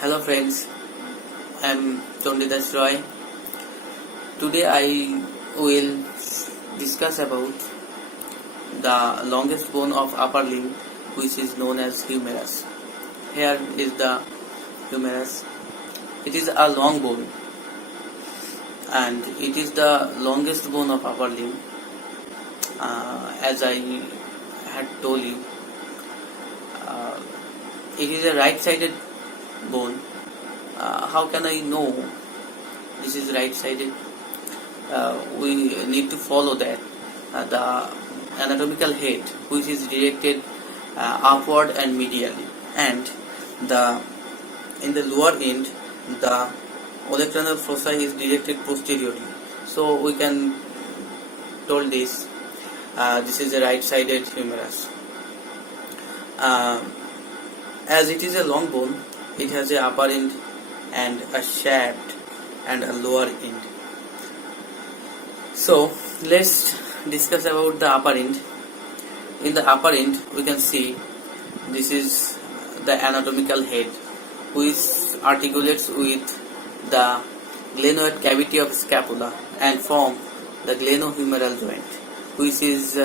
Hello friends, I am Chandidas Roy. Today I will discuss about the longest bone of upper limb, which is known as humerus. Here is the humerus. It is a long bone and it is the longest bone of upper limb. As I had told you, it is a right-sided bone. How can I know this is right-sided? We need to follow that the anatomical head, which is directed upward and medially, and in the lower end the olecranon fossa is directed posteriorly. So we can told this is a right-sided humerus. As it is a long bone, it has a upper end and a shaft and a lower end. So let's discuss about the upper end. In the upper end we can see this is the anatomical head, which articulates with the glenoid cavity of scapula and form the glenohumeral joint, which is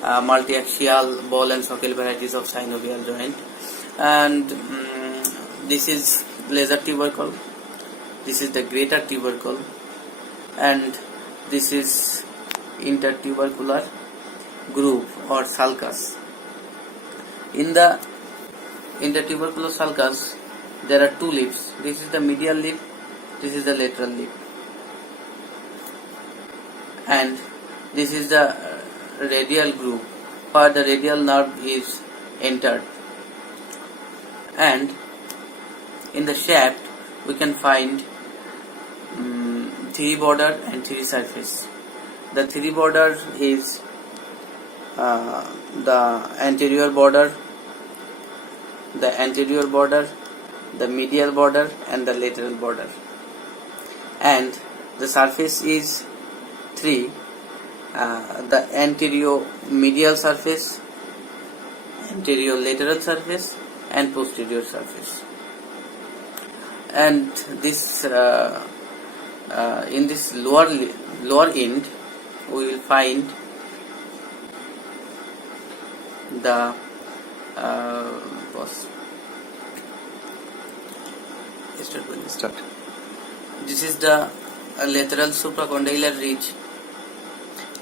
multiaxial ball and socle varieties of synovial joint. And this is lesser tubercle, this is the greater tubercle, and this is intertubercular groove or sulcus. In the intertubercular sulcus there are two lips. This is the medial lip, this is the lateral lip, and this is the radial groove where the radial nerve is entered. And in the shaft we can find three border and three surface. The three border is the anterior border, the medial border and the lateral border, and the surface is three, the anterior medial surface, anterior lateral surface and posterior surface. And this in this lower end we will find the This is the lateral supracondylar ridge,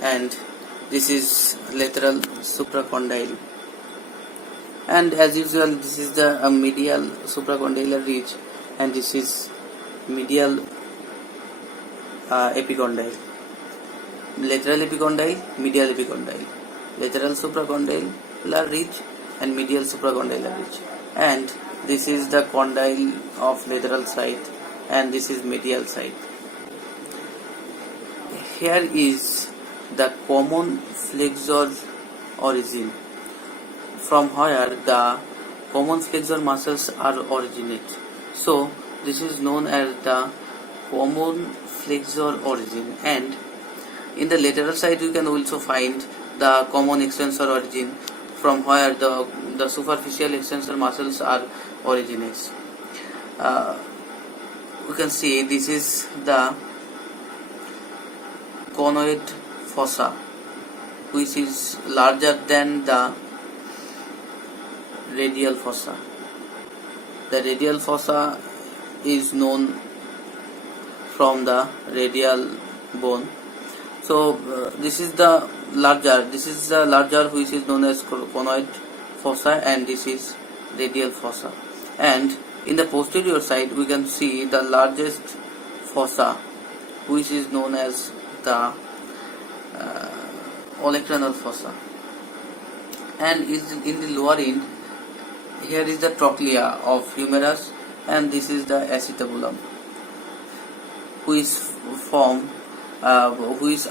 and this is lateral supracondyle. And as usual, this is the medial supracondylar ridge, and this is medial epicondyle. Lateral epicondyle, medial epicondyle, lateral supracondylar ridge and medial supracondylar ridge. And this is the condyle of lateral side, and this is medial side. Here is the common flexor origin, from where the common flexor muscles are originate. So this is known as the common flexor origin. And in the lateral side we can also find the common extensor origin, from where the superficial extensor muscles are originates. We can see this is the conoid fossa, which is larger than the radial fossa. The radial fossa is known from the radial bone. So this is the larger which is known as conoid fossa, and this is radial fossa. And in the posterior side we can see the largest fossa, which is known as the olecranon fossa. And is in the lower end, here is the trochlea of humerus, and this is the acetabulum, which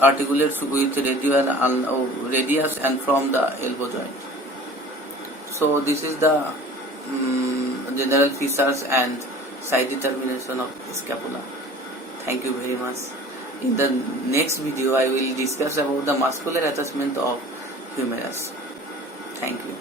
articulates with radius and from the elbow joint. So this is the general features and side determination of scapula. Thank you very much. In the next video I will discuss about the muscular attachment of humerus. Thank you.